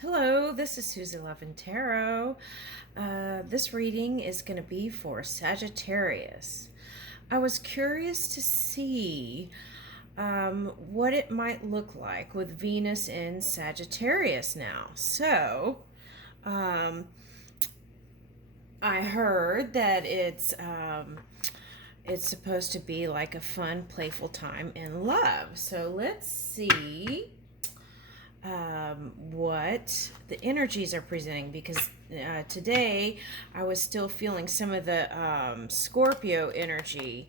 Hello, this is Susie Levin Tarot. This reading is going to be for Sagittarius. I was curious to see what it might look like with Venus in Sagittarius now. So, I heard that it's supposed to be like a fun, playful time in love. So let's see what the energies are presenting, because today I was still feeling some of the Scorpio energy.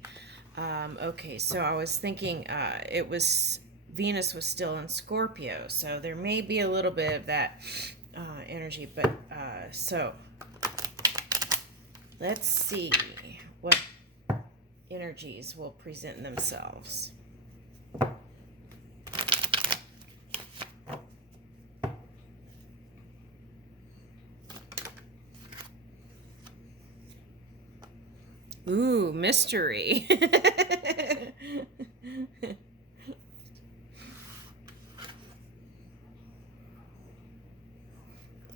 Okay, so I was thinking it was Venus was still in Scorpio, so there may be a little bit of that energy, but so let's see what energies will present themselves. Ooh, mystery.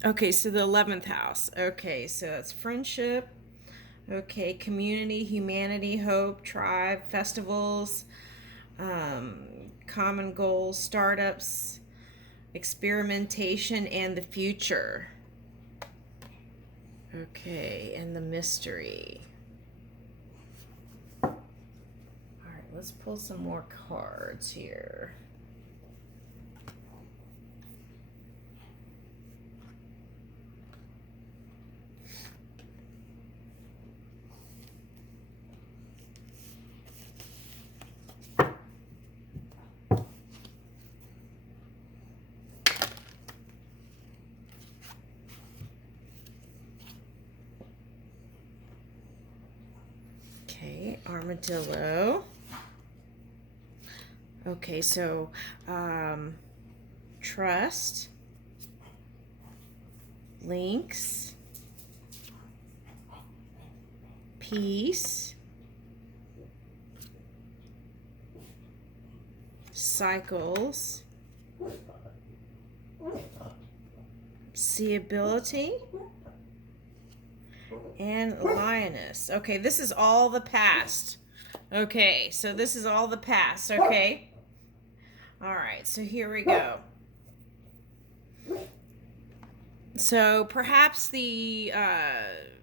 Okay, so the 11th house. Okay, so it's friendship. Okay, community, humanity, hope, tribe, festivals, common goals, startups, experimentation, and the future. Okay, and the mystery. All right, let's pull some more cards here. Okay, armadillo. Okay, so trust, links, peace, cycles, seeability, and lioness. Okay, this is all the past. Okay, so this is all the past. Okay. All right, so here we go. So perhaps the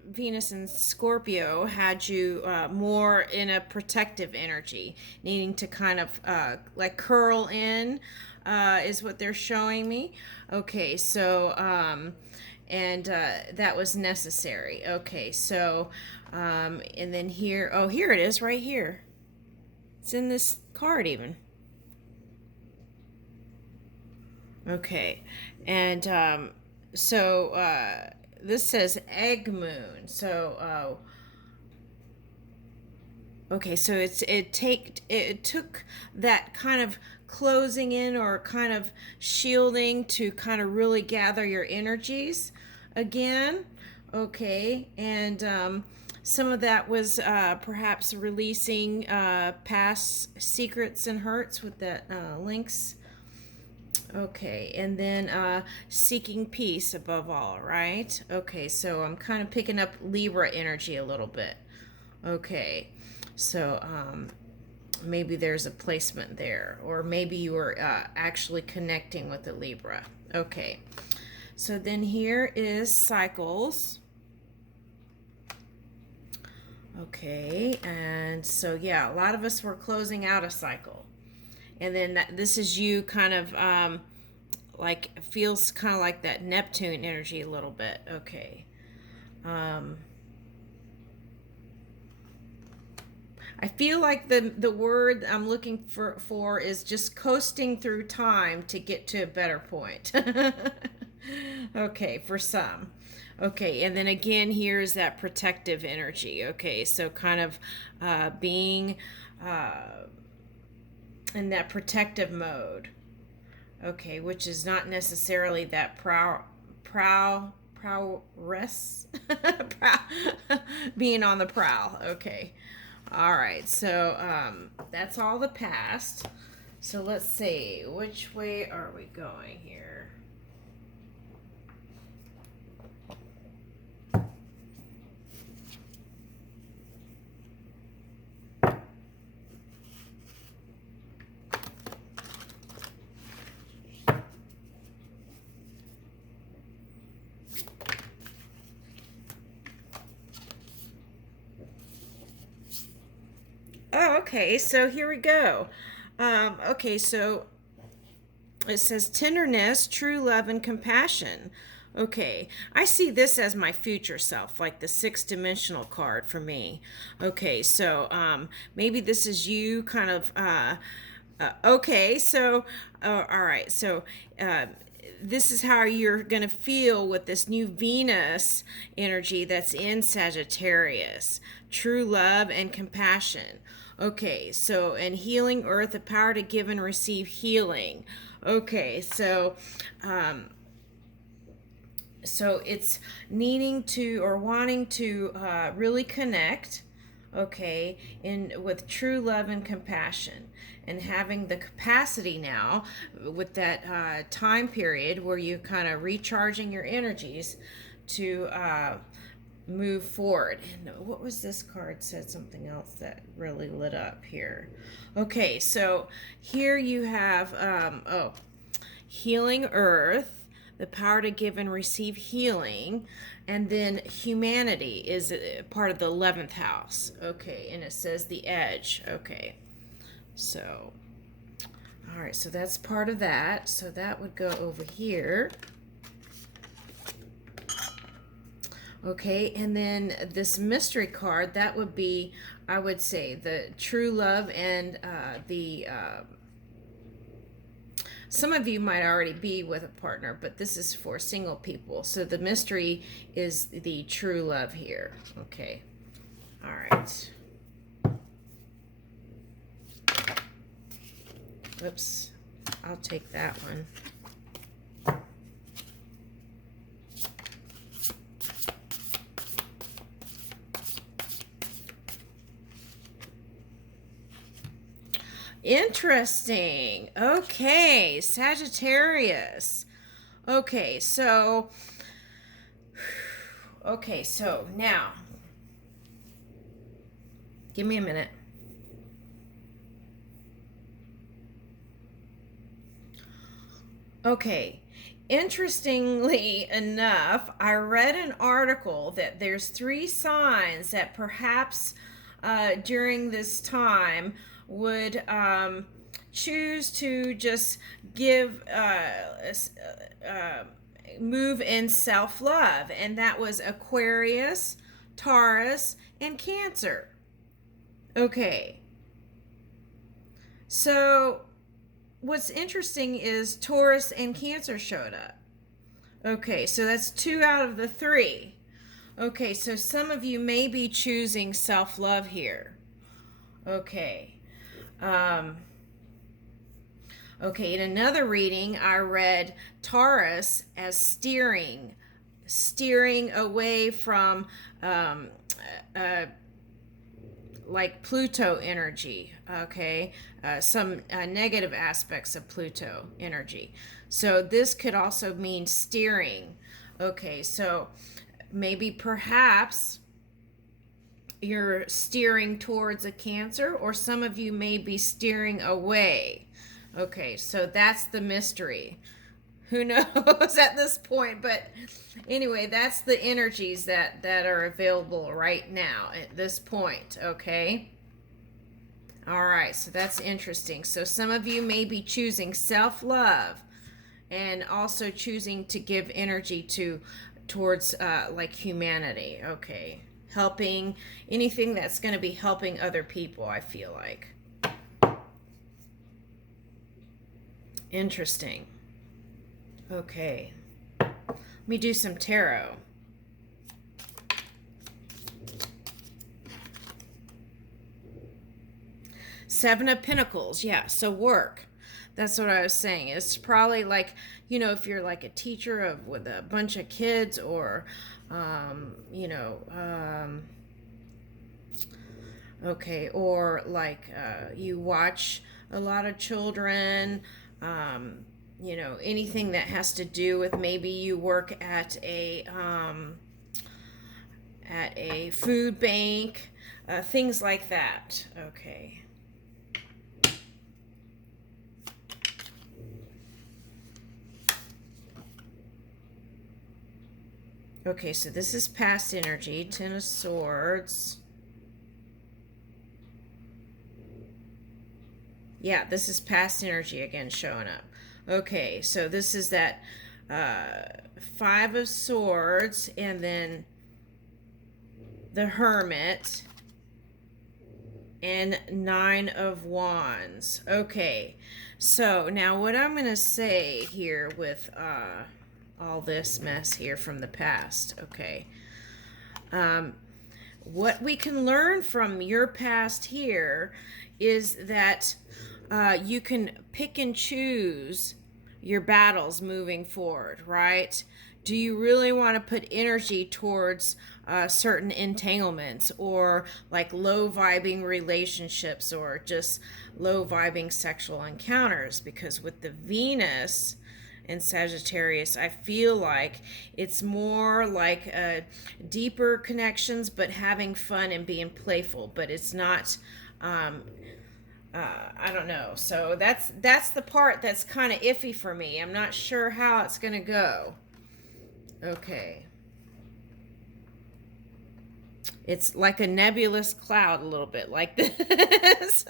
Venus and Scorpio had you more in a protective energy, needing to kind of like curl in, is what they're showing me. Okay, so and that was necessary. Okay, so and then here, oh, here it is, right here. It's in this card even. Okay, and so this says egg moon. So okay, so it took that kind of closing in or kind of shielding to kind of really gather your energies again. Okay, and some of that was perhaps releasing past secrets and hurts with that links. Okay, and then seeking peace above all, right? Okay, so I'm kind of picking up Libra energy a little bit. Okay, so maybe there's a placement there, or maybe you were actually connecting with the Libra. Okay, so then here is cycles. Okay, and so yeah, a lot of us were closing out a cycle. And then this is you kind of like feels kind of like that Neptune energy a little bit. Okay. Um, I feel like the word I'm looking for is just coasting through time to get to a better point. Okay, for some. Okay, and then again, here's that protective energy. Okay, so kind of being in that protective mode. Okay, which is not necessarily that prowess, being on the prowl. Okay, all right. So that's all the past. So let's see, which way are we going here? Okay, so here we go. Okay, so it says tenderness, true love, and compassion. Okay, I see this as my future self, like the sixth dimensional card for me. Okay, so maybe this is you kind of. Okay, so, all right, so. This is how you're going to feel with this new Venus energy that's in Sagittarius. True love and compassion. Okay, so, and healing earth, the power to give and receive healing. Okay, so it's needing to or wanting to really connect, okay, in with true love and compassion, and having the capacity now with that time period where you kind of recharging your energies to move forward. And what was this card said something else that really lit up here. Okay, so here you have healing earth, the power to give and receive healing, and then humanity is part of the 11th house. Okay, and it says the edge. Okay, so all right, so that's part of that. So that would go over here. Okay, and then this mystery card, that would be, I would say, the true love and some of you might already be with a partner, but this is for single people. So the mystery is the true love here. Okay, all right. Whoops, I'll take that one. Interesting. Okay, Sagittarius. Okay, so now give me a minute. Okay, interestingly enough, I read an article that there's 3 signs that perhaps during this time would choose to just give move in self-love, and that was Aquarius, Taurus, and Cancer. Okay, so what's interesting is Taurus and Cancer showed up. Okay, so that's 2 out of the 3. Okay, so some of you may be choosing self-love here. Okay. Okay, in another reading, I read Taurus as steering away from like Pluto energy, okay? Some negative aspects of Pluto energy. So this could also mean steering. Okay, so maybe perhaps you're steering towards a Cancer, or some of you may be steering away. Okay, so that's the mystery. Who knows at this point? But anyway, that's the energies that are available right now at this point. Okay. All right, so that's interesting. So some of you may be choosing self-love and also choosing to give energy towards like humanity. Okay, helping anything that's going to be helping other people, I feel like. Interesting. Okay, let me do some tarot. Seven of Pentacles. Yeah, so work. That's what I was saying. It's probably like, you know, if you're like a teacher with a bunch of kids, or okay, or like you watch a lot of children, anything that has to do with, maybe you work at a food bank, things like that. Okay. Okay, so this is past energy, Ten of Swords. Yeah, this is past energy again showing up. Okay, so this is that Five of Swords, and then the Hermit, and Nine of Wands. Okay, so now what I'm going to say here with all this mess here from the past, okay, what we can learn from your past here is that you can pick and choose your battles moving forward, right? Do you really want to put energy towards certain entanglements, or like low vibing relationships, or just low vibing sexual encounters? Because with the Venus in Sagittarius, I feel like it's more like deeper connections, but having fun and being playful, but it's not I don't know. So that's the part that's kind of iffy for me. I'm not sure how it's going to go. Okay. It's like a nebulous cloud, a little bit like this.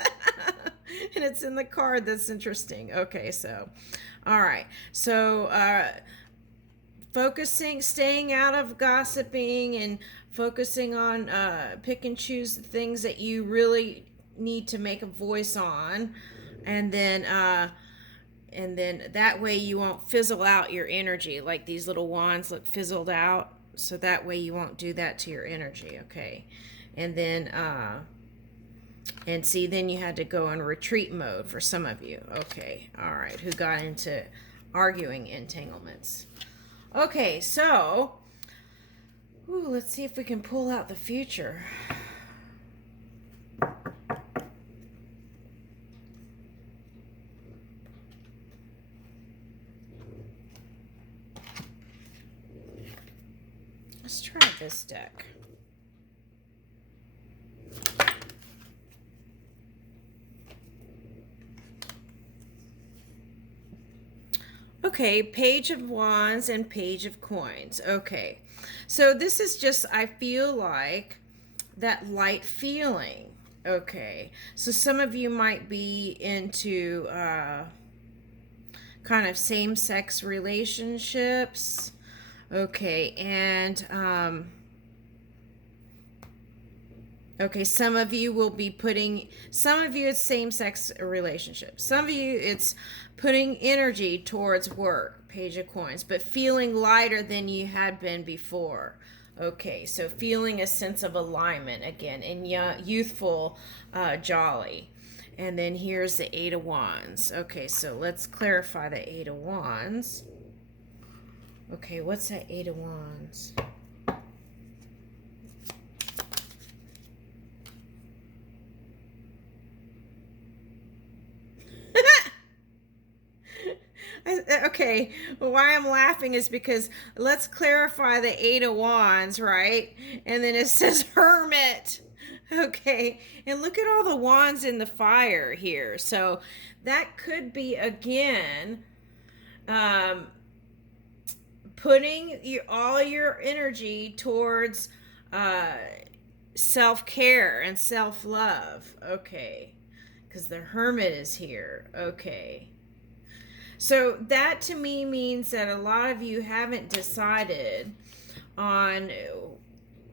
And it's in the card. That's interesting. Okay, so all right. So staying out of gossiping, and focusing on pick and choose the things that you really need to make a voice on, and then that way you won't fizzle out your energy, like these little wands look fizzled out, so that way you won't do that to your energy. Okay, and then and see, then you had to go in retreat mode for some of you. Okay, all right, who got into arguing entanglements. Okay, so let's see if we can pull out the future. Let's try this deck. Okay, Page of Wands and Page of Coins. Okay, so this is just, I feel like, that light feeling. Okay, so some of you might be into kind of same-sex relationships. Okay, and okay, some of you it's same-sex relationships. Some of you it's putting energy towards work, Page of Coins, but feeling lighter than you had been before. Okay, so feeling a sense of alignment again, and youthful, jolly. And then here's the Eight of Wands. Okay, so let's clarify the Eight of Wands. Okay, what's that Eight of Wands? Okay, why I'm laughing is because let's clarify the Eight of Wands, right? And then it says Hermit. Okay, and look at all the wands in the fire here. So that could be, again, putting all your energy towards self-care and self-love. Okay, because the Hermit is here. Okay. So that to me means that a lot of you haven't decided on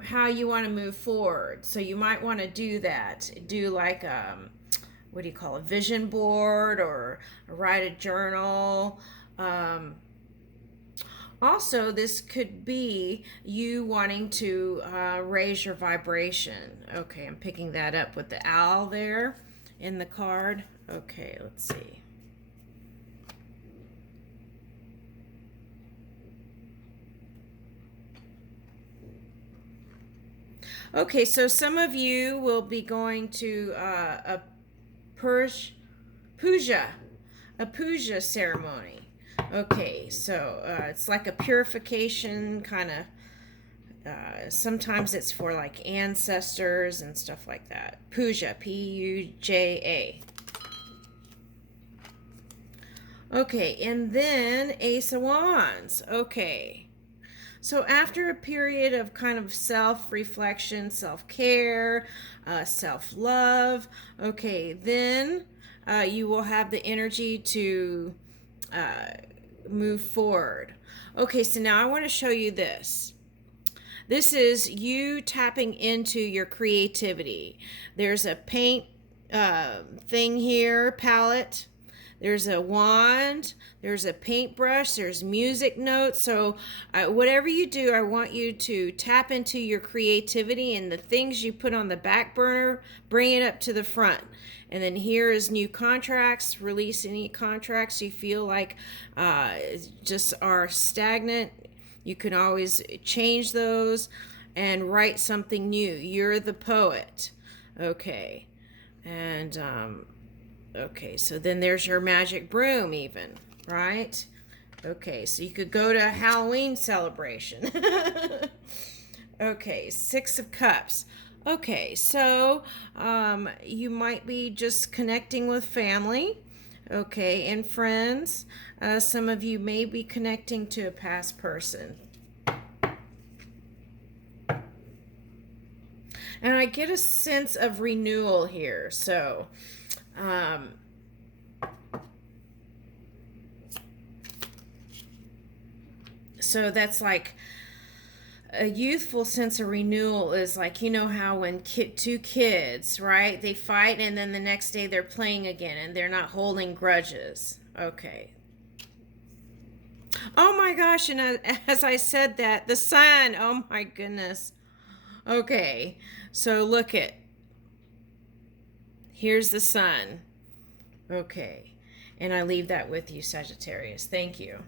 how you want to move forward. So you might want to do that. Do like what do you call a vision board, or write a journal. Also, this could be you wanting to raise your vibration. Okay, I'm picking that up with the owl there in the card. Okay, let's see. Okay, so some of you will be going to a puja ceremony. Okay, so it's like a purification kind of. Sometimes it's for like ancestors and stuff like that. Puja, Puja. Okay, and then Ace of Wands. Okay. So after a period of kind of self-reflection, self-care, self-love, okay, then you will have the energy to move forward. Okay, so now I want to show you this. This is you tapping into your creativity. There's a paint thing here, palette. There's a wand. There's a paintbrush. There's music notes. So whatever you do, I want you to tap into your creativity, and the things you put on the back burner, bring it up to the front. And then here is new contracts. Release any contracts you feel like just are stagnant. You can always change those and write something new. You're the poet. Okay. And okay, so then there's your magic broom even, right? Okay, so you could go to a Halloween celebration. Okay, 6 of Cups. Okay, so you might be just connecting with family, okay, and friends. Some of you may be connecting to a past person. And I get a sense of renewal here, so so that's like a youthful sense of renewal is like, you know how when two kids, right, they fight and then the next day they're playing again and they're not holding grudges. Okay. Oh my gosh, and as I said that, the sun, oh my goodness. Okay, so look it. Here's the sun. Okay, and I leave that with you, Sagittarius. Thank you.